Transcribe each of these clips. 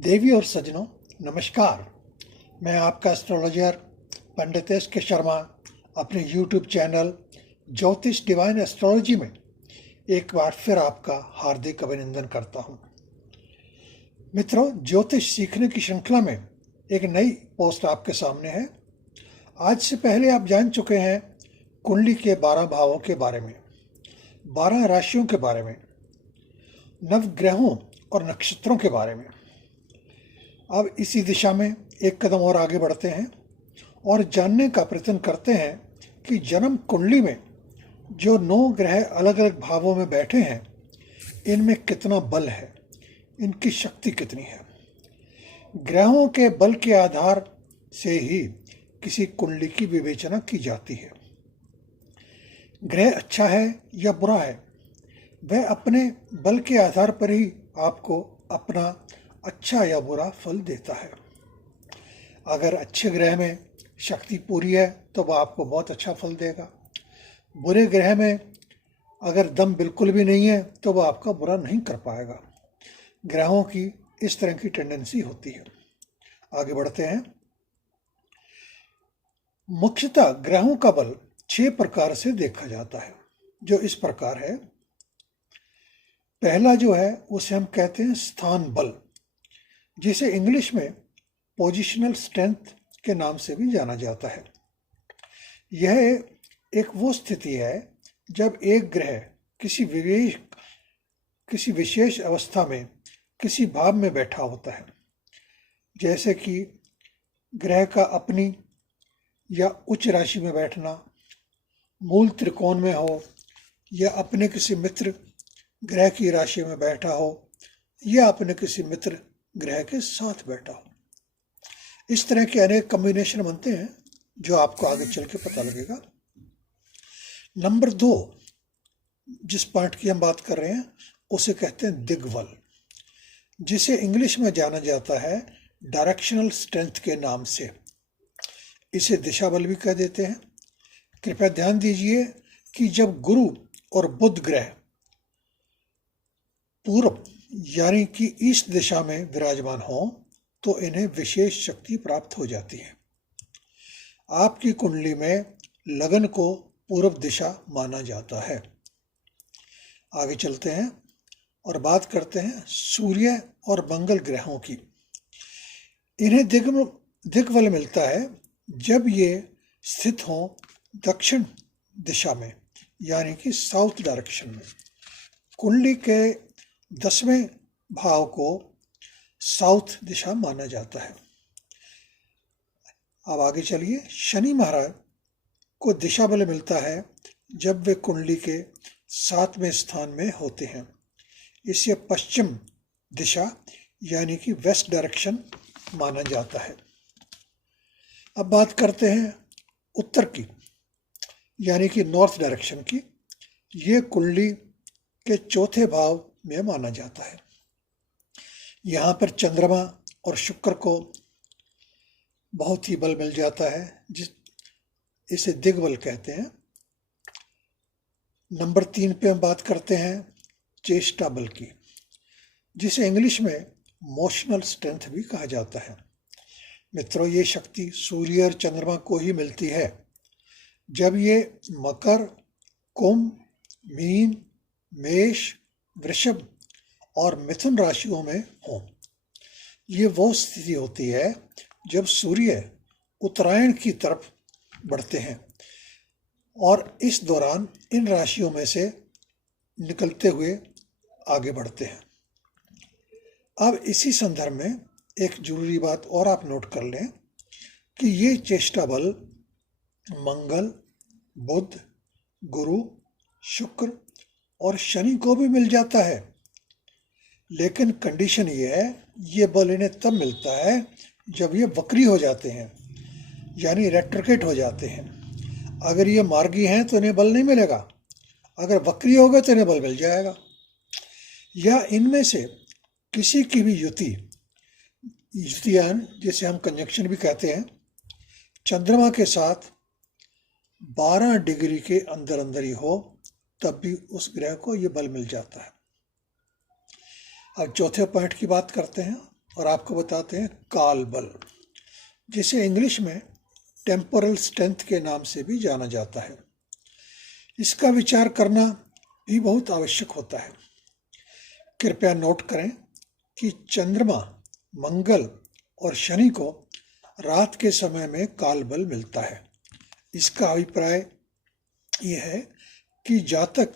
देवी और सज्जनों, नमस्कार। मैं आपका एस्ट्रोलॉजर पंडित एस.के. शर्मा अपने यूट्यूब चैनल ज्योतिष डिवाइन एस्ट्रोलॉजी में एक बार फिर आपका हार्दिक अभिनंदन करता हूं। मित्रों, ज्योतिष सीखने की श्रृंखला में एक नई पोस्ट आपके सामने है। आज से पहले आप जान चुके हैं कुंडली के 12 भावों के बारे में, 12 राशियों के बारे में, नवग्रहों और नक्षत्रों के बारे में। अब इसी दिशा में एक कदम और आगे बढ़ते हैं और जानने का प्रयत्न करते हैं कि जन्म कुंडली में जो 9 ग्रह अलग अलग भावों में बैठे हैं, इनमें कितना बल है, इनकी शक्ति कितनी है। ग्रहों के बल के आधार से ही किसी कुंडली की विवेचना की जाती है। ग्रह अच्छा है या बुरा है, वह अपने बल के आधार पर ही आपको अपना अच्छा या बुरा फल देता है। अगर अच्छे ग्रह में शक्ति पूरी है तो वह आपको बहुत अच्छा फल देगा। बुरे ग्रह में अगर दम बिल्कुल भी नहीं है तो वह आपका बुरा नहीं कर पाएगा। ग्रहों की इस तरह की टेंडेंसी होती है। आगे बढ़ते हैं। मुख्यतः ग्रहों का बल 6 प्रकार से देखा जाता है, जो इस प्रकार है। पहला जो है उसे हम कहते हैं स्थान बल, जिसे इंग्लिश में पोजिशनल स्ट्रेंथ के नाम से भी जाना जाता है। यह एक वो स्थिति है जब एक ग्रह किसी विशेष अवस्था में किसी भाव में बैठा होता है, जैसे कि ग्रह का अपनी या उच्च राशि में बैठना, मूल त्रिकोण में हो, या अपने किसी मित्र ग्रह की राशि में बैठा हो, या अपने किसी मित्र ग्रह के साथ बैठा हो। इस तरह के अनेक कॉम्बिनेशन बनते हैं जो आपको आगे चल के पता लगेगा। नंबर 2 जिस पॉइंट की हम बात कर रहे हैं उसे कहते हैं दिग्बल, जिसे इंग्लिश में जाना जाता है डायरेक्शनल स्ट्रेंथ के नाम से। इसे दिशा बल भी कह देते हैं। कृपया ध्यान दीजिए कि जब गुरु और बुध ग्रह पूर्व यानी कि ईस्ट दिशा में विराजमान हो तो इन्हें विशेष शक्ति प्राप्त हो जाती है। आपकी कुंडली में लगन को पूर्व दिशा माना जाता है। आगे चलते हैं और बात करते हैं सूर्य और मंगल ग्रहों की। इन्हें दिग्बल मिलता है जब ये स्थित हों दक्षिण दिशा में, यानी कि साउथ डायरेक्शन में। कुंडली के 10वें भाव को साउथ दिशा माना जाता है। अब आगे चलिए। शनि महाराज को दिशा बल मिलता है जब वे कुंडली के 7वें स्थान में होते हैं। इसे पश्चिम दिशा यानी कि वेस्ट डायरेक्शन माना जाता है। अब बात करते हैं उत्तर की, यानी कि नॉर्थ डायरेक्शन की। ये कुंडली के 4थे भाव में माना जाता है। यहाँ पर चंद्रमा और शुक्र को बहुत ही बल मिल जाता है, इसे दिग्बल कहते हैं। नंबर 3 पे हम बात करते हैं चेष्टा बल की, जिसे इंग्लिश में मोशनल स्ट्रेंथ भी कहा जाता है। मित्रों, ये शक्ति सूर्य और चंद्रमा को ही मिलती है जब ये मकर, कुंभ, मीन, मेष, वृषभ और मिथुन राशियों में हों। ये वो स्थिति होती है जब सूर्य उत्तरायण की तरफ बढ़ते हैं और इस दौरान इन राशियों में से निकलते हुए आगे बढ़ते हैं। अब इसी संदर्भ में एक जरूरी बात और आप नोट कर लें कि ये चेष्टा बल मंगल, बुध, गुरु, शुक्र और शनि को भी मिल जाता है। लेकिन कंडीशन ये है, ये बल इन्हें तब मिलता है जब ये वक्री हो जाते हैं, यानी रेट्रोग्रेड हो जाते हैं। अगर ये मार्गी हैं तो इन्हें बल नहीं मिलेगा, अगर वक्री हो गए तो इन्हें बल मिल जाएगा। या इनमें से किसी की भी युतियान, जिसे हम कंजक्शन भी कहते हैं, चंद्रमा के साथ 12 डिग्री के अंदर अंदर ही हो तब भी उस ग्रह को ये बल मिल जाता है। अब चौथे पॉइंट की बात करते हैं और आपको बताते हैं काल बल, जिसे इंग्लिश में टेम्पोरल स्ट्रेंथ के नाम से भी जाना जाता है। इसका विचार करना भी बहुत आवश्यक होता है। कृपया नोट करें कि चंद्रमा, मंगल और शनि को रात के समय में काल बल मिलता है। इसका अभिप्राय यह है कि जातक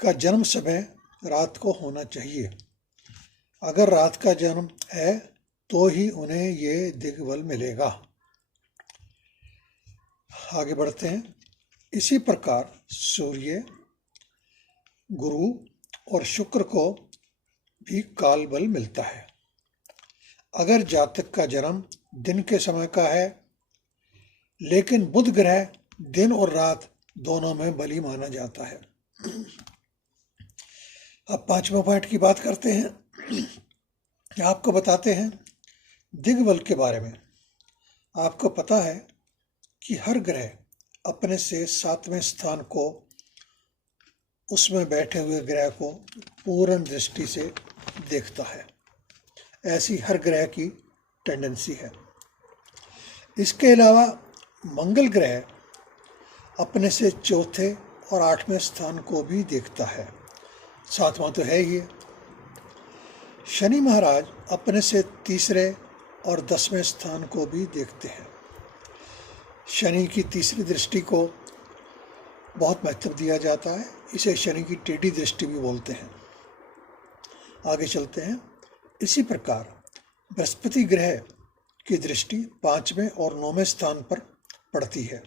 का जन्म समय रात को होना चाहिए। अगर रात का जन्म है तो ही उन्हें ये दिग्बल मिलेगा। आगे बढ़ते हैं। इसी प्रकार सूर्य, गुरु और शुक्र को भी काल बल मिलता है। अगर जातक का जन्म दिन के समय का है, लेकिन बुध ग्रह दिन और रात दोनों में बली माना जाता है। अब 5वें पॉइंट की बात करते हैं। आपको बताते हैं दिग्बल के बारे में। आपको पता है कि हर ग्रह अपने से 7वें स्थान को उसमें बैठे हुए ग्रह को पूर्ण दृष्टि से देखता है। ऐसी हर ग्रह की टेंडेंसी है। इसके अलावा मंगल ग्रह अपने से चौथे और 8वें स्थान को भी देखता है। 7वां तो है ही। शनि महाराज अपने से तीसरे और 10वें स्थान को भी देखते हैं। शनि की तीसरी दृष्टि को बहुत महत्व दिया जाता है। इसे शनि की टेढ़ी दृष्टि भी बोलते हैं। आगे चलते हैं। इसी प्रकार बृहस्पति ग्रह की दृष्टि 5वें और 9वें स्थान पर पड़ती है।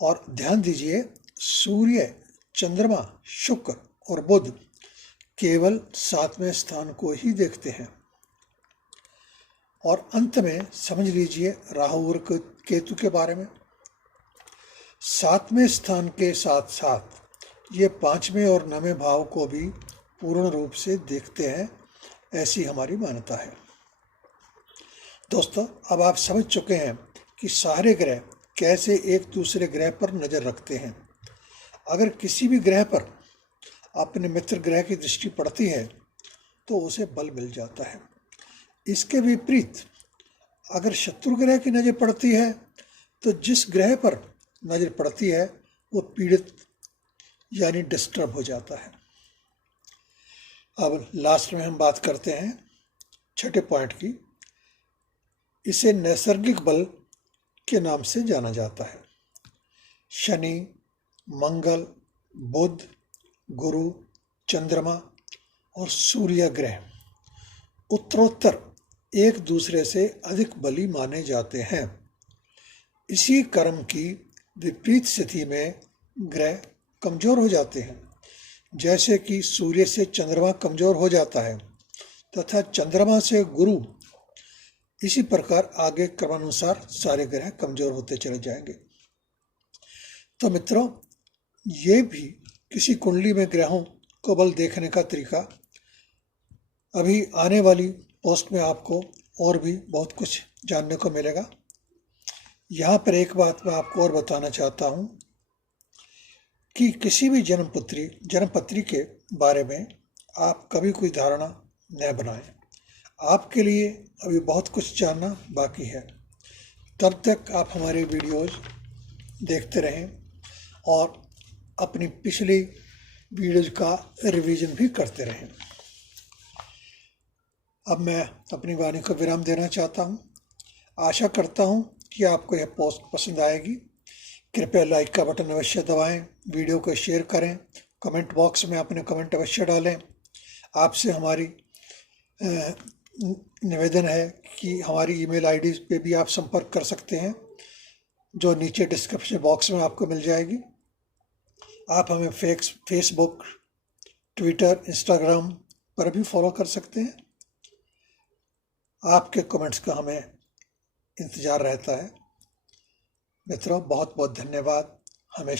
और ध्यान दीजिए, सूर्य, चंद्रमा, शुक्र और बुध केवल 7वें स्थान को ही देखते हैं। और अंत में समझ लीजिए राहु और केतु के बारे में। 7वें स्थान के साथ साथ ये 5वें और 9वें भाव को भी पूर्ण रूप से देखते हैं। ऐसी हमारी मान्यता है। दोस्तों, अब आप समझ चुके हैं कि सारे ग्रह कैसे एक दूसरे ग्रह पर नज़र रखते हैं। अगर किसी भी ग्रह पर अपने मित्र ग्रह की दृष्टि पड़ती है तो उसे बल मिल जाता है। इसके विपरीत अगर शत्रु ग्रह की नज़र पड़ती है तो जिस ग्रह पर नज़र पड़ती है वो पीड़ित यानी डिस्टर्ब हो जाता है। अब लास्ट में हम बात करते हैं 6ठे पॉइंट की। इसे नैसर्गिक बल के नाम से जाना जाता है। शनि, मंगल, बुध, गुरु, चंद्रमा और सूर्य ग्रह उत्तरोत्तर एक दूसरे से अधिक बली माने जाते हैं। इसी क्रम की विपरीत स्थिति में ग्रह कमजोर हो जाते हैं। जैसे कि सूर्य से चंद्रमा कमजोर हो जाता है तथा चंद्रमा से गुरु। इसी प्रकार आगे क्रमानुसार सारे ग्रह कमजोर होते चले जाएंगे। तो मित्रों, ये भी किसी कुंडली में ग्रहों को बल देखने का तरीका। अभी आने वाली पोस्ट में आपको और भी बहुत कुछ जानने को मिलेगा। यहाँ पर एक बात मैं आपको और बताना चाहता हूँ कि किसी भी जन्मपत्री के बारे में आप कभी कोई धारणा न बनाएं। आपके लिए अभी बहुत कुछ जानना बाकी है। तब तक आप हमारे वीडियोज़ देखते रहें और अपनी पिछली वीडियोज़ का रिवीजन भी करते रहें। अब मैं अपनी वाणी को विराम देना चाहता हूँ। आशा करता हूँ कि आपको यह पोस्ट पसंद आएगी। कृपया लाइक का बटन अवश्य दबाएं, वीडियो को शेयर करें, कमेंट बॉक्स में अपने कमेंट अवश्य डालें। आपसे हमारी निवेदन है कि हमारी ईमेल आईडी पे भी आप संपर्क कर सकते हैं, जो नीचे डिस्क्रिप्शन बॉक्स में आपको मिल जाएगी। आप हमें फेसबुक, ट्विटर, इंस्टाग्राम पर भी फॉलो कर सकते हैं। आपके कमेंट्स का हमें इंतज़ार रहता है। मित्रों, बहुत बहुत धन्यवाद। हमें